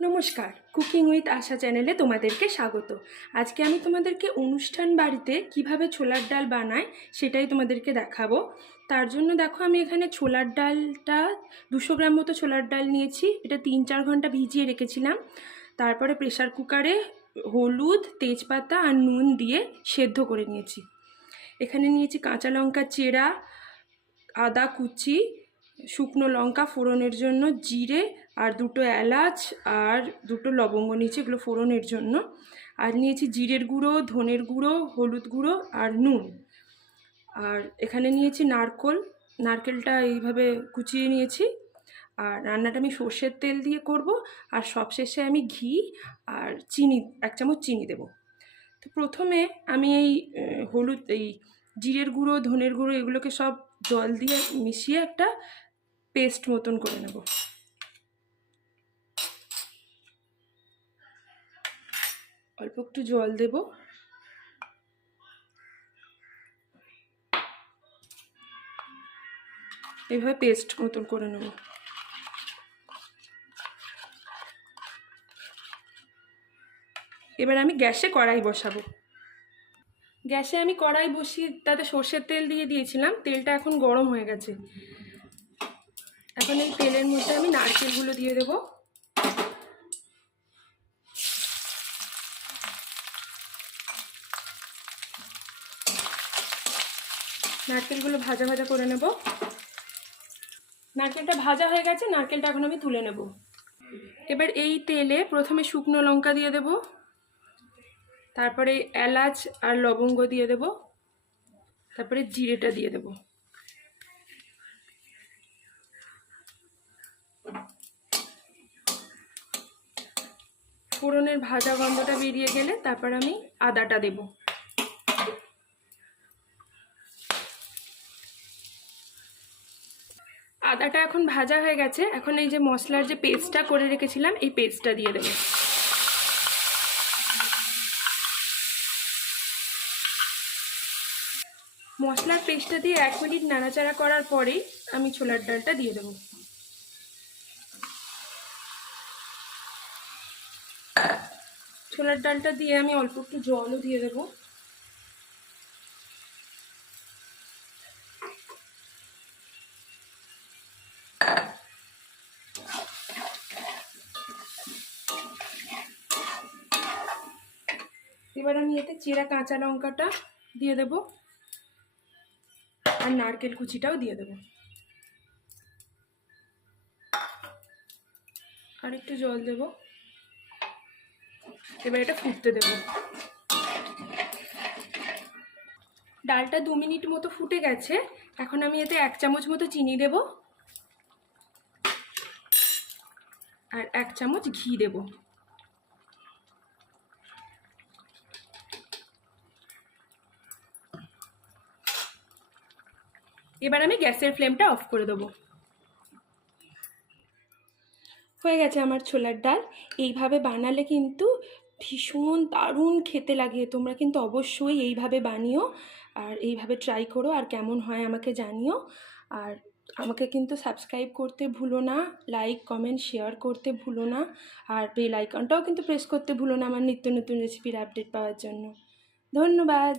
নমস্কার cooking with আশা চ্যানেলে তোমাদেরকে স্বাগত। আজকে আমি তোমাদেরকে অনুষ্ঠান বাড়িতে কীভাবে ছোলার ডাল বানায় সেটাই তোমাদেরকে দেখাবো। তার জন্য দেখো আমি এখানে ছোলার ডালটা দুশো গ্রাম মতো ছোলার ডাল নিয়েছি, এটা তিন চার ঘণ্টা ভিজিয়ে রেখেছিলাম। তারপরে প্রেসার কুকারে হলুদ, তেজপাতা আর নুন দিয়ে সেদ্ধ করে নিয়েছি। এখানে নিয়েছি কাঁচা লঙ্কা চেরা, আদা কুচি শুকনো লঙ্কা ফোড়নের জন্য জিরে আর দুটো এলাচ আর দুটো লবঙ্গ নিয়েছি, এগুলো ফোড়নের জন্য। আর নিয়েছি জিরের গুঁড়ো, ধনের গুঁড়ো, হলুদ গুঁড়ো আর নুন। আর এখানে নিয়েছি নারকোল। নারকেলটা এইভাবে কুচিয়ে নিয়েছি। আর রান্নাটা আমি সর্ষের তেল দিয়ে করব। আর সবশেষে আমি ঘি আর চিনি, এক চামচ চিনি দেব। তো প্রথমে আমি এই হলুদ, এই জিরের গুঁড়ো, ধনের গুঁড়ো, এগুলোকে সব জল দিয়ে মিশিয়ে একটা পেস্ট মতন করে নেব। অল্প একটু জল দেব। এভাবে পেস্ট মতন করে নেব। এবার আমি গ্যাসে কড়াই বসাবো। গ্যাসে আমি কড়াই বসিয়ে তাতে সর্ষের তেল দিয়ে দিয়েছিলাম। তেলটা এখন গরম হয়ে গেছে। এখন এই তেলের মধ্যে আমি নারকেলগুলো দিয়ে দেবো। নারকেলগুলো ভাজা ভাজা করে নেব। নারকেলটা ভাজা হয়ে গেছে, নারকেলটা এখন আমি তুলে নেব। এবার এই তেলে প্রথমে শুকনো লঙ্কা দিয়ে দেব, তারপরে এলাচ আর লবঙ্গ দিয়ে দেব, তারপরে জিরেটা দিয়ে দেব। ফোড়নের ভাজা গন্ধটা বেরিয়ে গেলে তারপর আমি আদাটা দেব। আদাটা এখন ভাজা হয়ে গেছে। এখন এই যে মশলার যে পেস্টটা করে রেখেছিলাম, এই পেস্টটা দিয়ে দেবো। মশলার পেস্টটা দিয়ে এক মিনিট নাড়াচাড়া করার পরেই আমি ছোলার ডালটা দিয়ে দেবো। ছোলার ডালটা দিয়ে আমি অল্প একটু জলও দিয়ে দেবো। এবার আমি এতে চেরা কাঁচা লঙ্কাটা দিয়ে দেব আর নারকেল কুচিটাও দিয়ে দেব। আর একটু জল দেব। এবার এটা ফুটতে দেব। ডালটা দু মিনিট মতো ফুটে গেছে। এখন আমি এতে এক চামচ মতো চিনি দেব। আর এক চামচ ঘি দেবো। এবার আমি গ্যাসের ফ্লেমটা অফ করে দেবো। হয়ে গেছে আমার ছোলার ডাল। এইভাবে বানালে কিন্তু ভীষণ দারুণ খেতে লাগে। তোমরা কিন্তু অবশ্যই এইভাবে বানিও আর এইভাবে ট্রাই করো আর কেমন হয় আমাকে জানিও। আর আমাকে কিন্তু সাবস্ক্রাইব করতে ভুলো না লাইক কমেন্ট শেয়ার করতে ভুলো না আর বেল আইকনটাও কিন্তু প্রেস করতে ভুলো না আমার নিত্য নতুন রেসিপির আপডেট পাওয়ার জন্য। ধন্যবাদ।